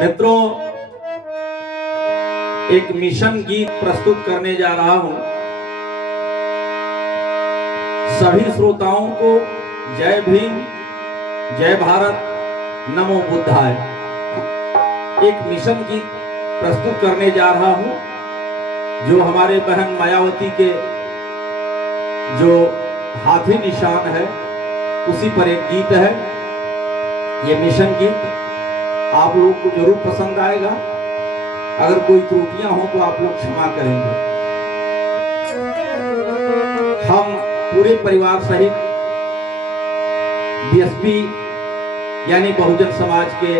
मित्रों, एक मिशन गीत प्रस्तुत करने जा रहा हूं। सभी श्रोताओं को जय भीम, जय भारत, नमो बुद्धाय। एक मिशन गीत प्रस्तुत करने जा रहा हूं जो हमारे बहन मायावती के जो हाथी निशान है उसी पर एक गीत है। ये मिशन गीत आप लोग को जरूर पसंद आएगा। अगर कोई त्रुटियां हो तो आप लोग क्षमा करेंगे। हम पूरे परिवार सहित बीएसपी यानी बहुजन समाज के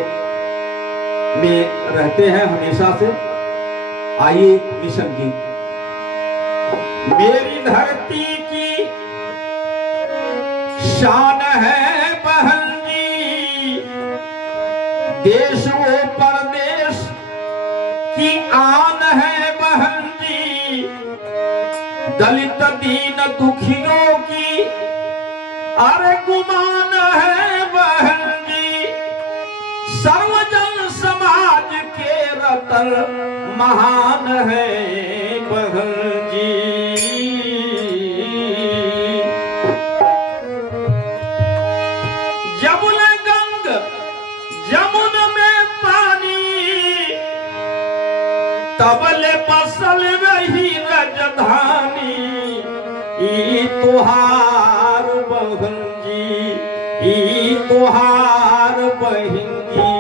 में रहते हैं हमेशा से। आइए मिशन गीत। मेरी धरती की शान है बहन जी, देश वो परदेश की आन है बहन जी। दलित दीन दुखियों की अरे गुमान है बहन जी। सर्वजन समाज के रतन महान है बहन जी। तबले बसल रही राजधानी, ई तुहार बहन जी, ई तुहार बहन जी।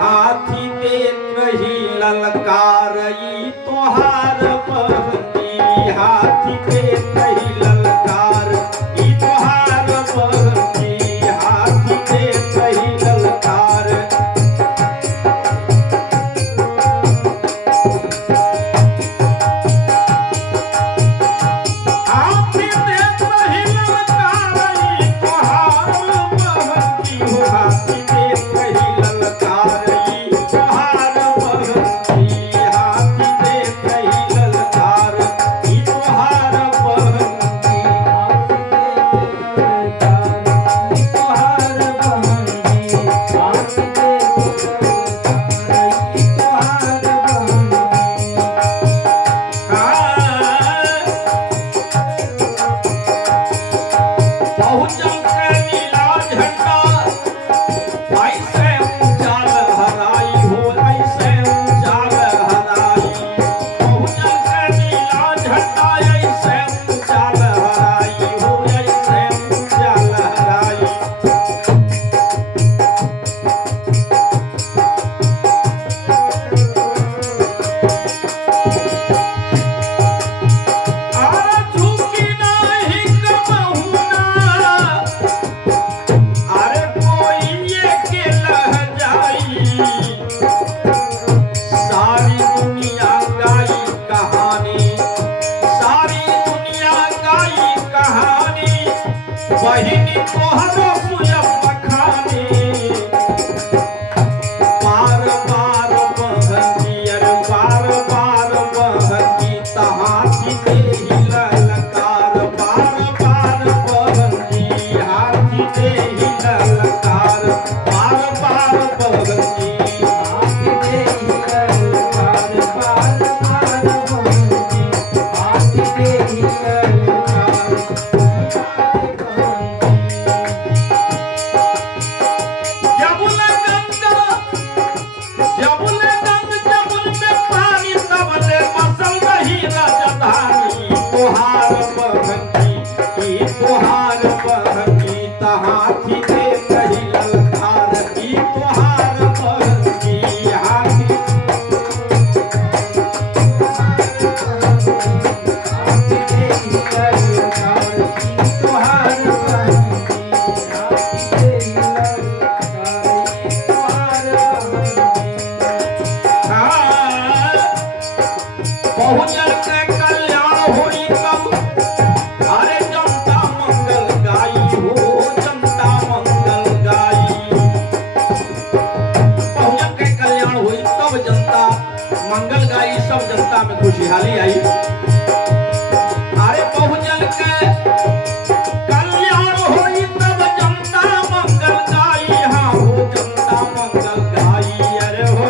हाथी देत रही ललकार, ई तुहार बहन जी। हाथी देत रही ललकार, ई तुहार बहन जी। हाथी देत रही ललकार। बहिनी तोहरो सुयब बखानी, बार बार बहनी, अरे बार बार बहनी। हाथी देही ललकार, बार बार बहनी। हाथी देही ललकार, बार बार बहनी। हाथी देही ललकार, बार बार बहनी। हाथी देही ललकार। हाथी देत रही ललकार, ई तुहार बहन जी। हाथी देही ललकार, ई तुहार बहन जी। हाथी देही ललकार, ई तुहार बहन जी। बहुजन के कल्याण होई तब अरे जनता मंगल गाई हो, जनता मंगल गाई। बहुजन के कल्याण हुई तब जनता मंगल गाई, सब जनता में खुशहाली आई। अरे बहुजन के कल्याण हुई तब जनता मंगल गाई। हाँ हो जनता मंगल गाई। अरे हो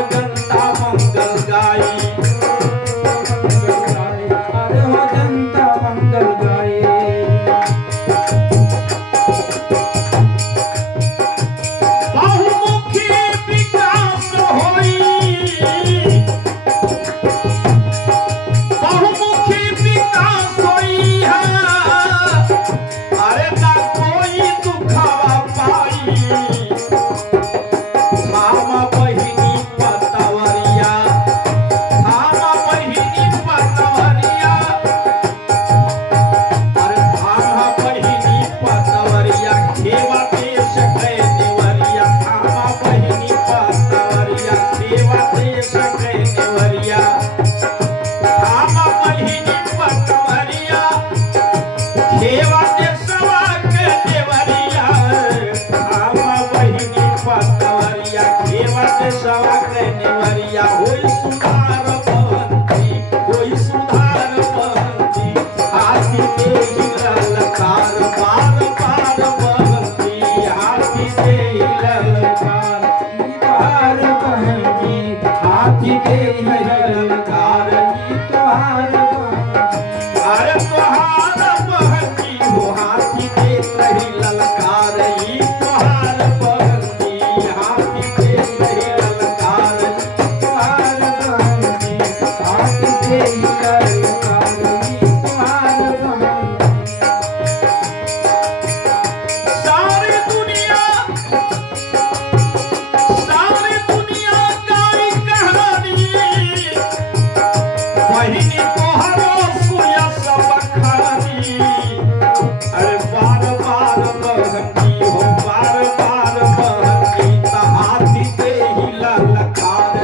देशवा के नेवरिया होई सुधार बहंती, होई सुधार बहंती, हाथी के ललकार पार पार बहंती, हाथी के ललकार पार बहंती, हाथी के ललकार पार बहंती। अरे तोहार बहंती हो हाथी के नहीं ललकार तोहार बहंती, हाथी के नहीं ललकार तोहार बहंती, हाथी के ललकार तोहार बहंती। सारी दुनिया गाई कहानी बहिनी तोहरो सुया सब खानी। अरे बार बार बहंती हो बार बार बहंती, हाथी के ही ललकार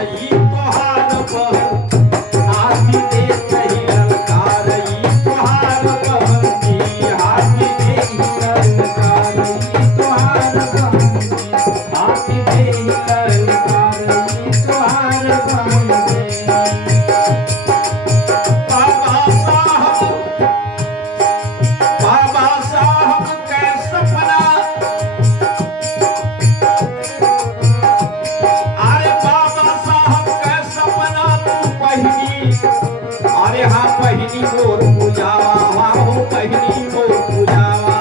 तोहार बहंती, हाथी के ही ललकार तोहार बहंती, हाथी के ही ललकार तोहार बहंती, हाथी के ही ललकार तोहार बहंती। बाबा साहब के सपना, अरे बाबा साहब के सपना तू पहिनी, अरे हाँ पहिनी मोर पूजावा, हाँ हो पहिनी मोर पूजावा।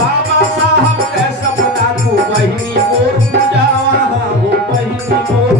बाबा साहब के सपना तू पहिनी मोर पूजावा, हाँ हो पहिनी मोर